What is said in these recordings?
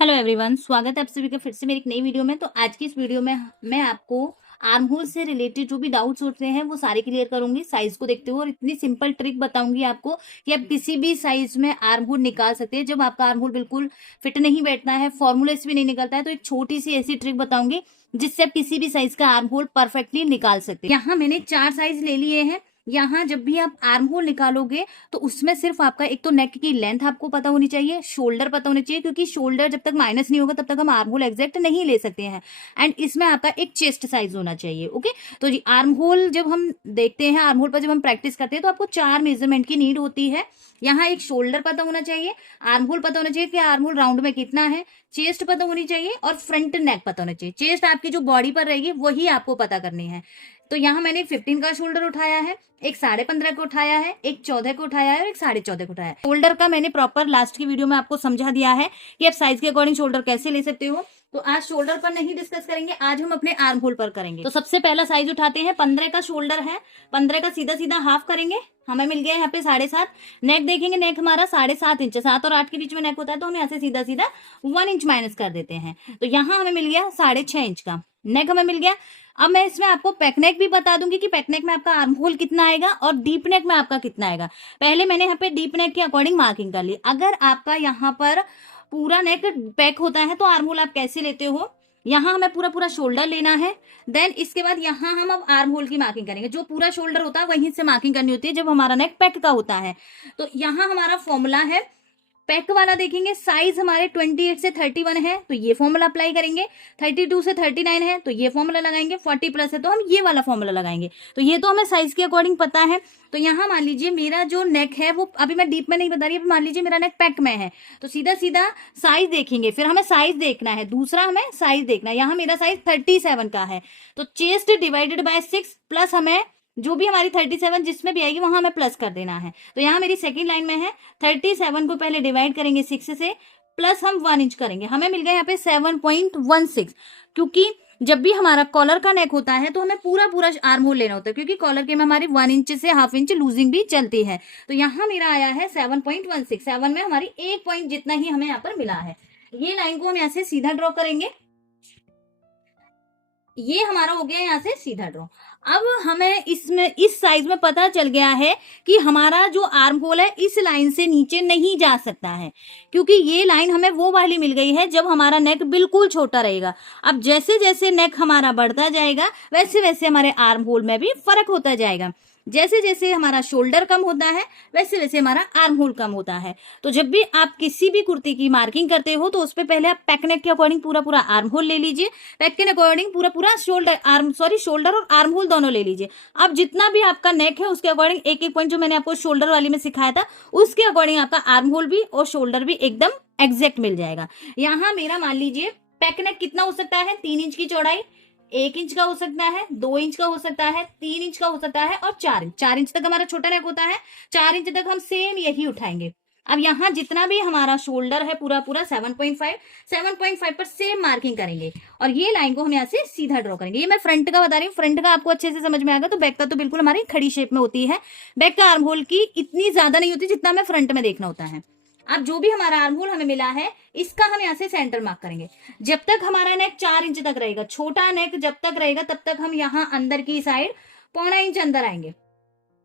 Hello everyone, स्वागत है आप सभी का फिर से मेरी एक नई वीडियो में। तो आज की इस वीडियो में मैं आपको आर्म होल से रिलेटेड जो भी डाउट्स होते हैं वो सारे क्लियर करूंगी साइज को देखते हुए, और इतनी सिंपल ट्रिक बताऊंगी आपको कि आप किसी भी साइज में आर्म होल निकाल सकते हैं। जब आपका आर्म होल बिल्कुल फिट नहीं बैठता है, फॉर्मूला से भी नहीं निकलता है, तो एक छोटी सी ऐसी ट्रिक बताऊंगी जिससे आप किसी भी साइज का आर्म होल परफेक्टली निकाल सकते हैं। यहाँ मैंने 4 साइज ले लिए हैं। यहाँ जब भी आप आर्म होल निकालोगे तो उसमें सिर्फ आपका एक तो नेक की लेंथ आपको पता होनी चाहिए, शोल्डर पता होनी चाहिए, क्योंकि शोल्डर जब तक माइनस नहीं होगा तब तक हम आर्म होल एग्जैक्ट नहीं ले सकते हैं। एंड इसमें आपका एक चेस्ट साइज होना चाहिए। ओके, तो जी आर्म होल जब हम देखते हैं, आर्म होल पर जब हम प्रैक्टिस करते हैं तो आपको 4 मेजरमेंट की नीड होती है। यहाँ एक शोल्डर पता होना चाहिए, आर्म होल पता होना चाहिए कि आर्म होल राउंड में कितना है, चेस्ट पता होनी चाहिए और फ्रंट नेक पता होना चाहिए। चेस्ट आपकी जो बॉडी पर रहेगी वही आपको पता करनी है। तो यहाँ मैंने 15 का शोल्डर उठाया है, एक 15.5 को उठाया है, एक 14 को उठाया है और एक 14.5 को उठाया है। शोल्डर का मैंने प्रॉपर लास्ट की वीडियो में आपको समझा दिया है कि आप साइज के अकॉर्डिंग शोल्डर कैसे ले सकते हो। तो आज शोल्डर पर नहीं डिस्कस करेंगे, आज हम अपने आर्म होल पर करेंगे। तो सबसे पहला साइज उठाते हैं, 15 का शोल्डर है, 15 का सीधा सीधा हाफ करेंगे, हमें मिल गया यहाँ पे 7.5। नेक देखेंगे, नेक हमारा 7.5 इंच, 7 और 8 के बीच में नेक होता है, तो हम यहाँ से सीधा सीधा 1 इंच माइनस कर देते हैं। तो यहाँ हमें मिल गया 6.5 इंच का नेक हमें मिल गया। अब मैं इसमें आपको पैक नेक भी बता दूंगी कि पैक नेक में आपका आर्म होल कितना आएगा और डीप नेक में आपका कितना आएगा। पहले मैंने यहाँ पे डीप नेक के अकॉर्डिंग मार्किंग कर ली। अगर आपका यहाँ पर पूरा नेक पैक होता है तो आर्म होल आप कैसे लेते हो, यहाँ हमें पूरा पूरा शोल्डर लेना है। देन इसके बाद यहाँ हम अब आर्म होल की मार्किंग करेंगे। जो पूरा शोल्डर होता है वहीं से मार्किंग करनी होती है जब हमारा नेक पैक का होता है। तो यहाँ हमारा फॉर्मूला है, पैक वाला देखेंगे, साइज हमारे 28 से 31 है तो ये फॉर्मूला अप्लाई करेंगे, 32 से 39 है तो ये फॉर्मूला लगाएंगे, 40 प्लस है तो हम ये वाला फॉर्मूला लगाएंगे। तो ये तो हमें साइज के अकॉर्डिंग पता है। तो यहाँ मान लीजिए मेरा जो नेक है वो अभी मैं डीप में नहीं बता रही, अभी मान लीजिए मेरा नेक पैक में है, तो सीधा सीधा साइज देखेंगे, फिर हमें साइज देखना है, दूसरा हमें साइज देखना है। यहाँ मेरा साइज 37 का है, तो चेस्ट डिवाइडेड बाय 6 प्लस हमें जो भी हमारी 37 जिसमें भी आएगी वहां हमें प्लस कर देना है। तो यहाँ मेरी सेकंड लाइन में है, 37 को पहले डिवाइड करेंगे 6 से, प्लस हम 1 इंच करेंगे, हमें मिल गया यहाँ पे 7.16। क्योंकि जब भी हमारा कॉलर का नेक होता है तो हमें पूरा पूरा आर्म होल लेना होता है, क्योंकि कॉलर के में हमारी 1 इंच से हाफ इंच लूजिंग भी चलती है। तो यहाँ मेरा आया है 7.16, 7 में हमारी 1 पॉइंट जितना ही हमें यहाँ पर मिला है। ये लाइन को हम यहाँ से सीधा ड्रॉ करेंगे, ये हमारा हो गया यहाँ से सीधा ड्रॉ। अब हमें इसमें इस साइज में पता चल गया है कि हमारा जो आर्म होल है इस लाइन से नीचे नहीं जा सकता है, क्योंकि ये लाइन हमें वो वाली मिल गई है जब हमारा नेक बिल्कुल छोटा रहेगा। अब जैसे जैसे नेक हमारा बढ़ता जाएगा वैसे वैसे हमारे आर्म होल में भी फर्क होता जाएगा। जैसे जैसे हमारा शोल्डर कम होता है वैसे वैसे हमारा आर्म होल कम होता है। तो जब भी आप किसी भी कुर्ती की मार्किंग करते हो तो उस पर पहले आप पैक नेक के अकॉर्डिंग पूरा पूरा आर्म होल ले लीजिए, पैक के अकॉर्डिंग पूरा पूरा शोल्डर और आर्म होल दोनों ले लीजिए। अब जितना भी आपका नेक है उसके अकॉर्डिंग एक एक पॉइंट जो मैंने आपको शोल्डर वाली में सिखाया था उसके अकॉर्डिंग आपका आर्म होल भी और शोल्डर भी एकदम एग्जैक्ट मिल जाएगा। यहाँ मेरा मान लीजिए पैक नेक कितना हो सकता है, 3 इंच की चौड़ाई, 1 इंच का हो सकता है, 2 इंच का हो सकता है, 3 इंच का हो सकता है और 4 इंच। 4 इंच तक हमारा छोटा नेक होता है, 4 इंच तक हम सेम यही उठाएंगे। अब यहाँ जितना भी हमारा शोल्डर है पूरा पूरा 7.5 पर सेम मार्किंग करेंगे और ये लाइन को हम यहाँ से सीधा ड्रॉ करेंगे। ये मैं फ्रंट का बता रही हूँ, फ्रंट का आपको अच्छे से समझ में आएगा। तो बैक का तो बिल्कुल हमारी खड़ी शेप में होती है, बैक का आर्म होल की इतनी ज्यादा नहीं होती जितना हमें फ्रंट में देखना होता है। अब जो भी हमारा आर्म होल हमें मिला है इसका हम यहाँ से सेंटर मार्क करेंगे। जब तक हमारा नेक 4 इंच तक रहेगा, छोटा नेक जब तक रहेगा तब तक हम यहाँ अंदर की साइड 0.25 इंच अंदर आएंगे,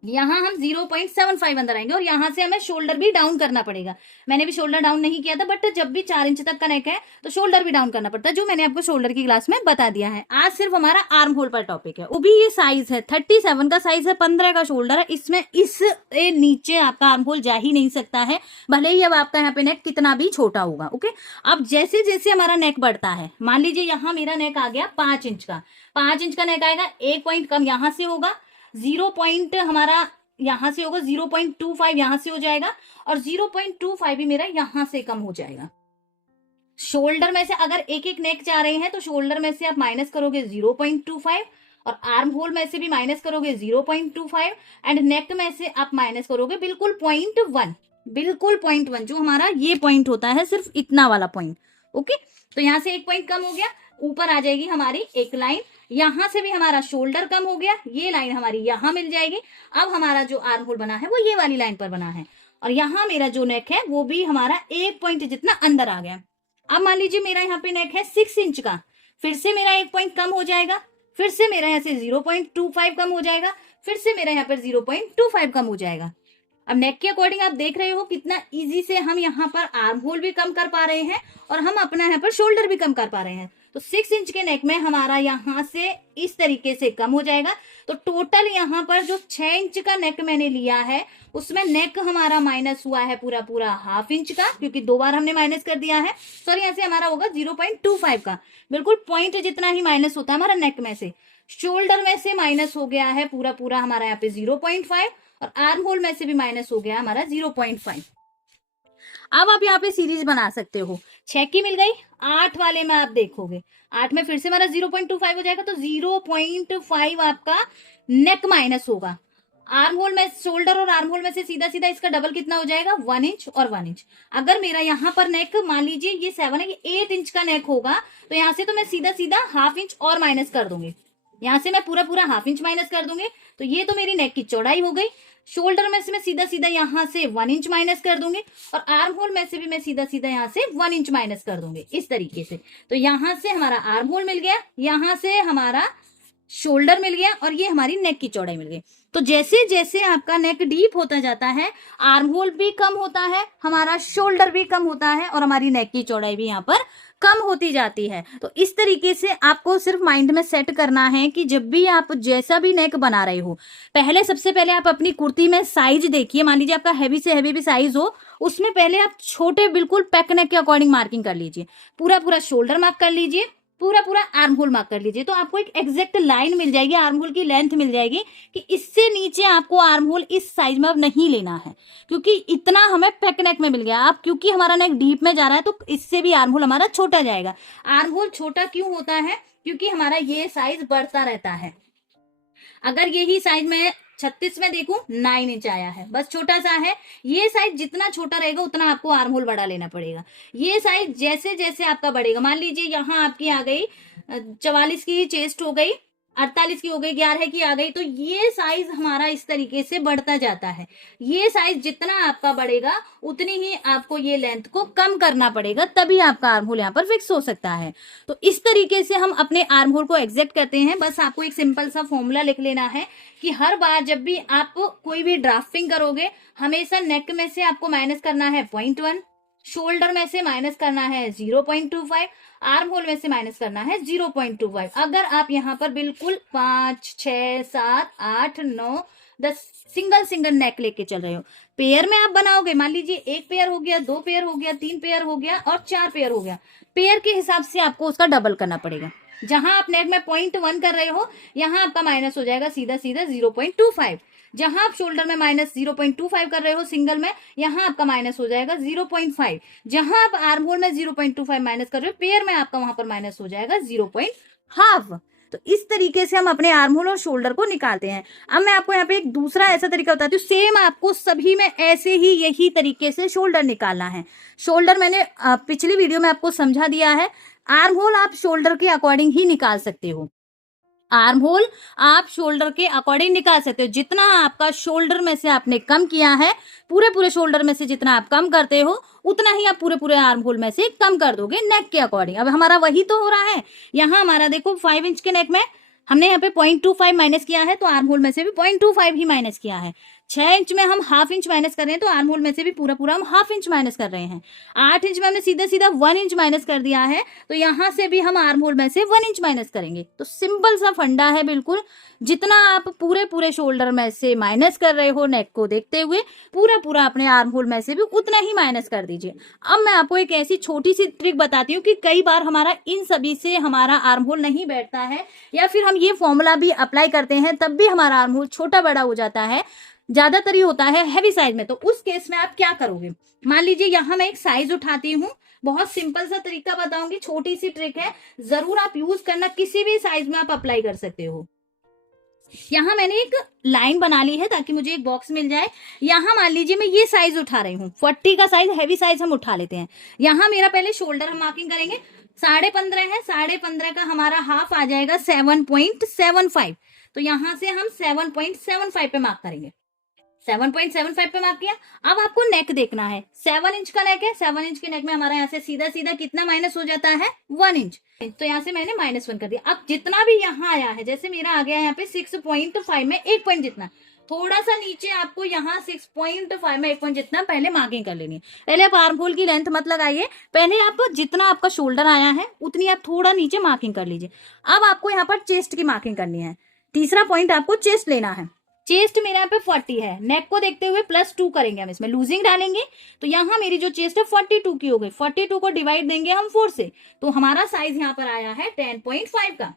यहाँ हम 0.75 अंदर आएंगे और यहाँ से हमें शोल्डर भी डाउन करना पड़ेगा। मैंने भी शोल्डर डाउन नहीं किया था, बट जब भी 4 इंच तक का नेक है तो शोल्डर भी डाउन करना पड़ता है, जो मैंने आपको शोल्डर की क्लास में बता दिया है। आज सिर्फ हमारा आर्म होल पर टॉपिक है। वो भी ये साइज है 37 का साइज है, 15 का शोल्डर है, इसमें इस नीचे आपका आर्म होल जा ही नहीं सकता है, भले ही अब आपका यहाँ पे नेक कितना भी छोटा होगा। ओके, अब जैसे जैसे हमारा नेक बढ़ता है, मान लीजिए यहाँ मेरा नेक आ गया 5 इंच का, 5 इंच का नेक आएगा, 1 पॉइंट कम यहाँ से होगा, 0 पॉइंट हमारा यहां से होगा, 0.25 यहां से हो जाएगा और 0.25 भी मेरा यहां से कम हो जाएगा। शोल्डर में से अगर एक एक नेक चाह रहे हैं तो शोल्डर में से आप माइनस करोगे 0.25 और आर्म होल में से भी माइनस करोगे 0.25 एंड नेक में से आप माइनस करोगे बिल्कुल 0.1, बिल्कुल 0.1 जो हमारा ये पॉइंट होता है, सिर्फ इतना वाला पॉइंट। ओके, तो यहां से 1 पॉइंट कम हो गया, ऊपर आ जाएगी हमारी एक लाइन, यहां से भी हमारा शोल्डर कम हो गया, ये लाइन हमारी यहां मिल जाएगी। अब हमारा जो आर्म होल बना है वो ये वाली लाइन पर बना है और यहाँ मेरा जो नेक है वो भी हमारा 1 पॉइंट जितना अंदर आ गया। अब मान लीजिए मेरा यहाँ पे नेक है 6 इंच का, फिर से मेरा 1 पॉइंट कम हो जाएगा, फिर से मेरा यहाँ से 0.25 कम हो जाएगा, फिर से मेरा यहाँ पर 0.25 कम हो जाएगा। अब नेक के अकॉर्डिंग आप देख रहे हो कितना इजी से हम यहाँ पर आर्म होल भी कम कर पा रहे हैं और हम अपना यहाँ पर शोल्डर भी कम कर पा रहे हैं। तो 6 इंच के नेक में हमारा यहाँ से इस तरीके से कम हो जाएगा। तो टोटल यहाँ पर जो 6 इंच का नेक मैंने लिया है उसमें नेक हमारा माइनस हुआ है पूरा पूरा हाफ इंच का, क्योंकि 2 बार हमने माइनस कर दिया है। सॉरी, यहाँ से हमारा होगा 0.25 का, बिल्कुल पॉइंट जितना ही माइनस होता है हमारा नेक में से। शोल्डर में से माइनस हो गया है पूरा पूरा हमारा यहाँ पे 0.5 और आर्म होल में से भी माइनस हो गया हमारा 0.5। अब आप यहाँ पे सीरीज बना सकते हो। 6 की मिल गई, 8 वाले में आप देखोगे 8 में फिर से हमारा 0.25 हो जाएगा, तो 0.5 आपका नेक माइनस होगा। आर्म होल में, शोल्डर और आर्म होल में से सीधा सीधा इसका डबल कितना हो जाएगा 1 इंच और 1 इंच। अगर मेरा यहाँ पर नेक मान लीजिए ये 7 है, ये 8 इंच का नेक होगा, तो यहाँ से तो मैं सीधा सीधा हाफ इंच और माइनस कर दूंगी, यहाँ से मैं पूरा पूरा हाफ इंच माइनस कर दूंगी। तो ये तो मेरी नेक की चौड़ाई हो गई। शोल्डर में से मैं सीधा सीधा यहाँ से 1 इंच माइनस कर दूंगी और आर्म होल में से भी मैं सीधा सीधा यहाँ से 1 इंच माइनस कर दूंगी इस तरीके से। तो यहाँ से हमारा आर्म होल मिल गया, यहाँ से हमारा शोल्डर मिल गया और ये हमारी नेक की चौड़ाई मिल गई। तो जैसे जैसे आपका नेक डीप होता जाता है, आर्म होल भी कम होता है, हमारा शोल्डर भी कम होता है और हमारी नेक की चौड़ाई भी यहाँ पर कम होती जाती है। तो इस तरीके से आपको सिर्फ माइंड में सेट करना है कि जब भी आप जैसा भी नेक बना रहे हो, पहले सबसे पहले आप अपनी कुर्ती में साइज देखिए। मान लीजिए आपका हैवी से हैवी भी साइज हो, उसमें पहले आप छोटे बिल्कुल पैक नेक के अकॉर्डिंग मार्किंग कर लीजिए, पूरा पूरा शोल्डर मार्क कर लीजिए, पूरा पूरा आर्म होल मार्क कर लीजिए। तो आपको एक एग्जैक्ट लाइन मिल जाएगी, आर्म होल की लेंथ मिल जाएगी कि इससे नीचे आपको आर्म होल इस साइज में अब नहीं लेना है, क्योंकि इतना हमें पैक नेक में मिल गया। अब क्योंकि हमारा नेक डीप में जा रहा है तो इससे भी आर्म होल हमारा छोटा जाएगा। आर्म होल छोटा क्यों होता है? क्योंकि हमारा ये साइज बढ़ता रहता है। अगर यही साइज में 36 में देखूं 9 इंच आया है, बस छोटा सा है। ये साइज जितना छोटा रहेगा उतना आपको आर्म होल बड़ा लेना पड़ेगा। ये साइज जैसे जैसे आपका बढ़ेगा, मान लीजिए यहाँ आपकी आ गई 44 की चेस्ट हो गई, 48 की हो गई, 11 की आ गई, तो ये साइज हमारा इस तरीके से बढ़ता जाता है। ये साइज जितना आपका बढ़ेगा उतनी ही आपको ये लेंथ को कम करना पड़ेगा, तभी आपका आर्म होल यहाँ पर फिक्स हो सकता है। तो इस तरीके से हम अपने आर्म होल को एग्जैक्ट करते हैं। बस आपको एक सिंपल सा फॉर्मूला लिख लेना है कि हर बार जब भी आप कोई भी ड्राफ्टिंग करोगे, हमेशा नेक में से आपको माइनस करना है 0.1, शोल्डर में से माइनस करना है 0.25, आर्म होल में से माइनस करना है 0.25। अगर आप यहाँ पर बिल्कुल 5, 6, 7, 8, 9, 10 सिंगल सिंगल नेक लेके चल रहे हो, पेयर में आप बनाओगे, मान लीजिए 1 पेयर हो गया, 2 पेयर हो गया, 3 पेयर हो गया और 4 पेयर हो गया, पेयर के हिसाब से आपको उसका डबल करना पड़ेगा। जहां आप नेक में 0.1 कर रहे हो, यहां आपका माइनस हो जाएगा सीधा सीधा 0.25। जहां आप शोल्डर में माइनस 0.25 कर रहे हो सिंगल में, यहां आपका माइनस हो जाएगा 0.5। जहां आप आर्म होल में 0.25 माइनस कर रहे हो, पेयर में आपका वहां पर माइनस हो जाएगा 0.5। तो इस तरीके से हम अपने आर्म होल और शोल्डर को निकालते हैं। अब मैं आपको यहाँ पे एक दूसरा ऐसा तरीका बताती हूँ। सेम आपको सभी में ऐसे ही यही तरीके से शोल्डर निकालना है। शोल्डर मैंने पिछली वीडियो में आपको समझा दिया है। आर्म होल आप शोल्डर के अकॉर्डिंग ही निकाल सकते हो। आर्म होल आप शोल्डर के अकॉर्डिंग निकाल सकते हो। जितना आपका शोल्डर में से आपने कम किया है, पूरे पूरे शोल्डर में से जितना आप कम करते हो, उतना ही आप पूरे पूरे आर्म होल में से कम कर दोगे नेक के अकॉर्डिंग। अब हमारा वही तो हो रहा है। यहाँ हमारा देखो 5 इंच के नेक में हमने यहाँ पे 0.25 माइनस किया है, तो आर्म होल में से भी 0.25 ही माइनस किया है। 6 इंच में हम हाफ इंच माइनस कर रहे हैं, तो आर्म होल में से भी पूरा पूरा हम हाफ इंच माइनस कर रहे हैं। 8 इंच में हमने सीधा सीधा 1 इंच माइनस कर दिया है, तो यहाँ से भी हम आर्म होल में से 1 इंच माइनस करेंगे। तो सिंपल सा फंडा है बिल्कुल। जितना आप पूरे पूरे शोल्डर में से माइनस कर रहे हो नेक को देखते हुए, पूरा पूरा अपने आर्म होल में से भी उतना ही माइनस कर दीजिए। अब मैं आपको एक ऐसी छोटी सी ट्रिक बताती हूँ कि कई बार हमारा इन सभी से हमारा आर्म होल नहीं बैठता है, या फिर हम ये फॉर्मूला भी अप्लाई करते हैं तब भी हमारा आर्म होल छोटा बड़ा हो जाता है, ज्यादातर ही होता है हैवी साइज में। तो उस केस में आप क्या करोगे? मान लीजिए यहाँ मैं एक साइज उठाती हूँ, बहुत सिंपल सा तरीका बताऊंगी, छोटी सी ट्रिक है, जरूर आप यूज करना, किसी भी साइज में आप अप्लाई कर सकते हो। यहाँ मैंने एक लाइन बना ली है ताकि मुझे एक बॉक्स मिल जाए। यहाँ मान लीजिए मैं ये साइज उठा रही हूँ, 40 का साइज, हैवी साइज हम उठा लेते हैं। यहाँ मेरा पहले शोल्डर हम मार्किंग करेंगे, 15.5 है, 15.5 का हमारा हाफ आ जाएगा 7.75। तो यहाँ से हम 7.75 पे मार्क करेंगे। 7.75 पे मार्क किया। अब आपको नेक देखना है, 7 इंच का नेक है, 7 इंच के नेक में हमारा यहाँ से सीधा सीधा कितना माइनस हो जाता है, 1 इंच। तो यहाँ से मैंने -1 कर दिया। अब जितना भी यहाँ आया है, जैसे मेरा आ गया यहाँ पे 6.5 में 1 पॉइंट जितना, थोड़ा सा नीचे आपको यहाँ 6.5 में 1 पॉइंट जितना पहले मार्किंग कर लेनी है। पहले आप आर्म होल की लेंथ मत लगाइए, पहले आप जितना आपका शोल्डर आया है उतनी आप थोड़ा नीचे मार्किंग कर लीजिए। अब आपको यहाँ पर चेस्ट की मार्किंग करनी है। तीसरा पॉइंट आपको चेस्ट लेना है। चेस्ट मेरे यहाँ पे 40 है, नेक को देखते हुए +2 करेंगे हम, इसमें लूजिंग डालेंगे तो यहाँ मेरी जो चेस्ट है 42 की हो गई। 42 को डिवाइड देंगे हम 4 से, तो हमारा साइज यहाँ पर आया है 10.5 का।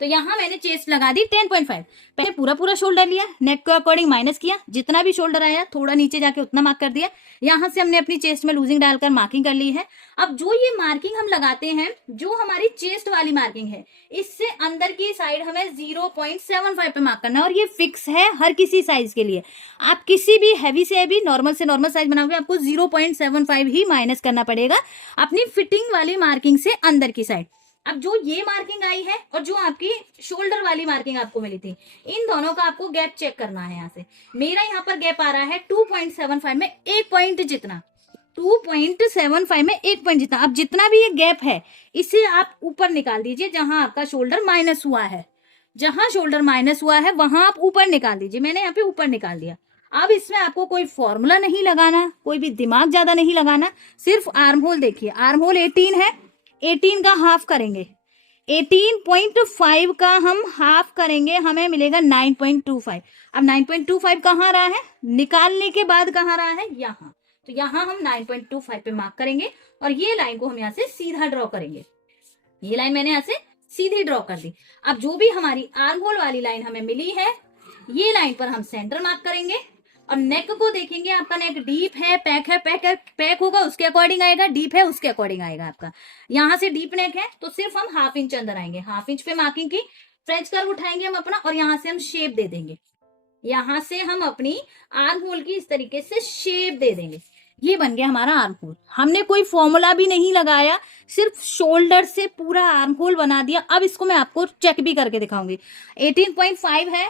तो यहाँ मैंने चेस्ट लगा दी 10.5। पहले पूरा पूरा शोल्डर लिया, नेक के अकॉर्डिंग माइनस किया, जितना भी शोल्डर आया थोड़ा नीचे जाके उतना मार्क कर दिया। यहाँ से हमने अपनी चेस्ट में लूजिंग डालकर मार्किंग कर ली है। अब जो ये मार्किंग हम लगाते हैं, जो हमारी चेस्ट वाली मार्किंग है, इससे अंदर की साइड हमें 0.75 पे मार्क करना है, और ये फिक्स है हर किसी साइज के लिए। आप किसी भी हैवी से हैवी, नॉर्मल से नॉर्मल साइज बनाओगे, आपको 0.75 ही माइनस करना पड़ेगा अपनी फिटिंग वाली मार्किंग से अंदर की साइड। अब जो ये मार्किंग आई है और जो आपकी शोल्डर वाली मार्किंग आपको मिली थी, इन दोनों का आपको गैप चेक करना है। यहाँ से मेरा यहाँ पर गैप आ रहा है 2.75 में 1 पॉइंट जितना, 2.75 में 1 पॉइंट जितना। अब जितना भी ये गैप है इसे आप ऊपर निकाल दीजिए, जहां आपका शोल्डर माइनस हुआ है, जहां शोल्डर माइनस हुआ है वहां आप ऊपर निकाल दीजिए। मैंने यहाँ पे ऊपर निकाल दिया। अब इसमें आपको कोई फॉर्मूला नहीं लगाना, कोई भी दिमाग ज्यादा नहीं लगाना, सिर्फ आर्म होल देखिए। आर्म होल 18 है, 18 का हाफ करेंगे, 18.5 का हम हाफ करेंगे, हमें मिलेगा 9.25। अब 9.25 कहाँ रहा है, निकालने के बाद कहाँ रहा है, यहाँ। तो यहाँ हम 9.25 पे मार्क करेंगे और ये लाइन को हम यहाँ से सीधा ड्रॉ करेंगे। ये लाइन मैंने यहाँ से सीधी ड्रॉ कर दी। अब जो भी हमारी आर्म होल वाली लाइन हमें मिली है, ये लाइन पर हम सेंटर मार्क करेंगे और नेक को देखेंगे। आपका नेक डीप है, पैक है, पैक होगा उसके अकॉर्डिंग आएगा, डीप है उसके अकॉर्डिंग आएगा आपका। यहाँ से डीप नेक है तो सिर्फ हम 1/2 इंच अंदर आएंगे, 1/2 इंच पे मार्किंग की, फ्रेंच कर्व उठाएंगे हम अपना और यहाँ से हम शेप दे देंगे। यहाँ से हम अपनी आर्म होल की इस तरीके से शेप दे देंगे। ये बन गया हमारा आर्म होल। हमने कोई फॉर्मूला भी नहीं लगाया, सिर्फ शोल्डर से पूरा आर्म होल बना दिया। अब इसको मैं आपको चेक भी करके दिखाऊंगी। 18.5 है,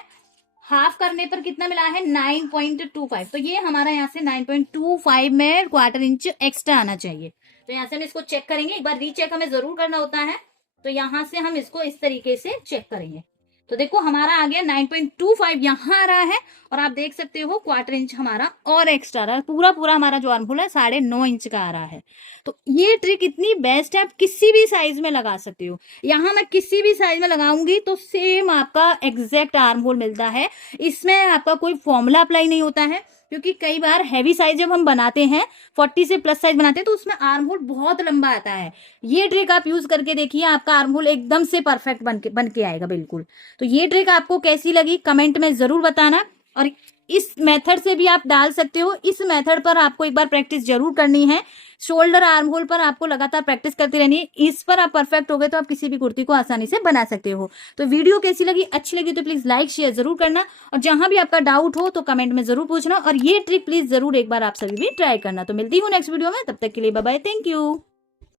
हाफ करने पर कितना मिला है, 9.25। तो ये हमारा यहाँ से 9.25 में 1/4 इंच एक्स्ट्रा आना चाहिए। तो यहाँ से हम इसको चेक करेंगे, एक बार रीचेक हमें जरूर करना होता है। तो यहाँ से हम इसको इस तरीके से चेक करेंगे। तो देखो हमारा आ गया 9.25 यहाँ आ रहा है, और आप देख सकते हो 1/4 इंच हमारा और एक्स्ट्रा रहा है। पूरा पूरा हमारा जो आर्म होल है 9.5 इंच का आ रहा है। तो ये ट्रिक इतनी बेस्ट है, आप किसी भी साइज में लगा सकते हो। यहाँ मैं किसी भी साइज में लगाऊंगी तो सेम आपका एग्जैक्ट आर्म होल मिलता है। इसमें आपका कोई फॉर्मूला अप्लाई नहीं होता है, क्योंकि कई बार हैवी साइज जब हम बनाते हैं, 40 से प्लस साइज बनाते हैं, तो उसमें आर्म होल बहुत लंबा आता है। ये ट्रिक आप यूज करके देखिए, आपका आर्म होल एकदम से परफेक्ट बन के आएगा बिल्कुल। तो ये ट्रिक आपको कैसी लगी कमेंट में जरूर बताना, और इस मेथड से भी आप डाल सकते हो। इस मेथड पर आपको एक बार प्रैक्टिस जरूर करनी है। शोल्डर आर्म होल पर आपको लगातार प्रैक्टिस करती रहनी है। इस पर आप परफेक्ट हो गए तो आप किसी भी कुर्ती को आसानी से बना सकते हो। तो वीडियो कैसी लगी, अच्छी लगी तो प्लीज लाइक शेयर जरूर करना, और जहां भी आपका डाउट हो तो कमेंट में जरूर पूछना, और ये ट्रिक प्लीज जरूर एक बार आप सभी भी ट्राई करना। तो मिलती हूँ नेक्स्ट वीडियो में, तब तक के लिए बाय बाय, थैंक यू।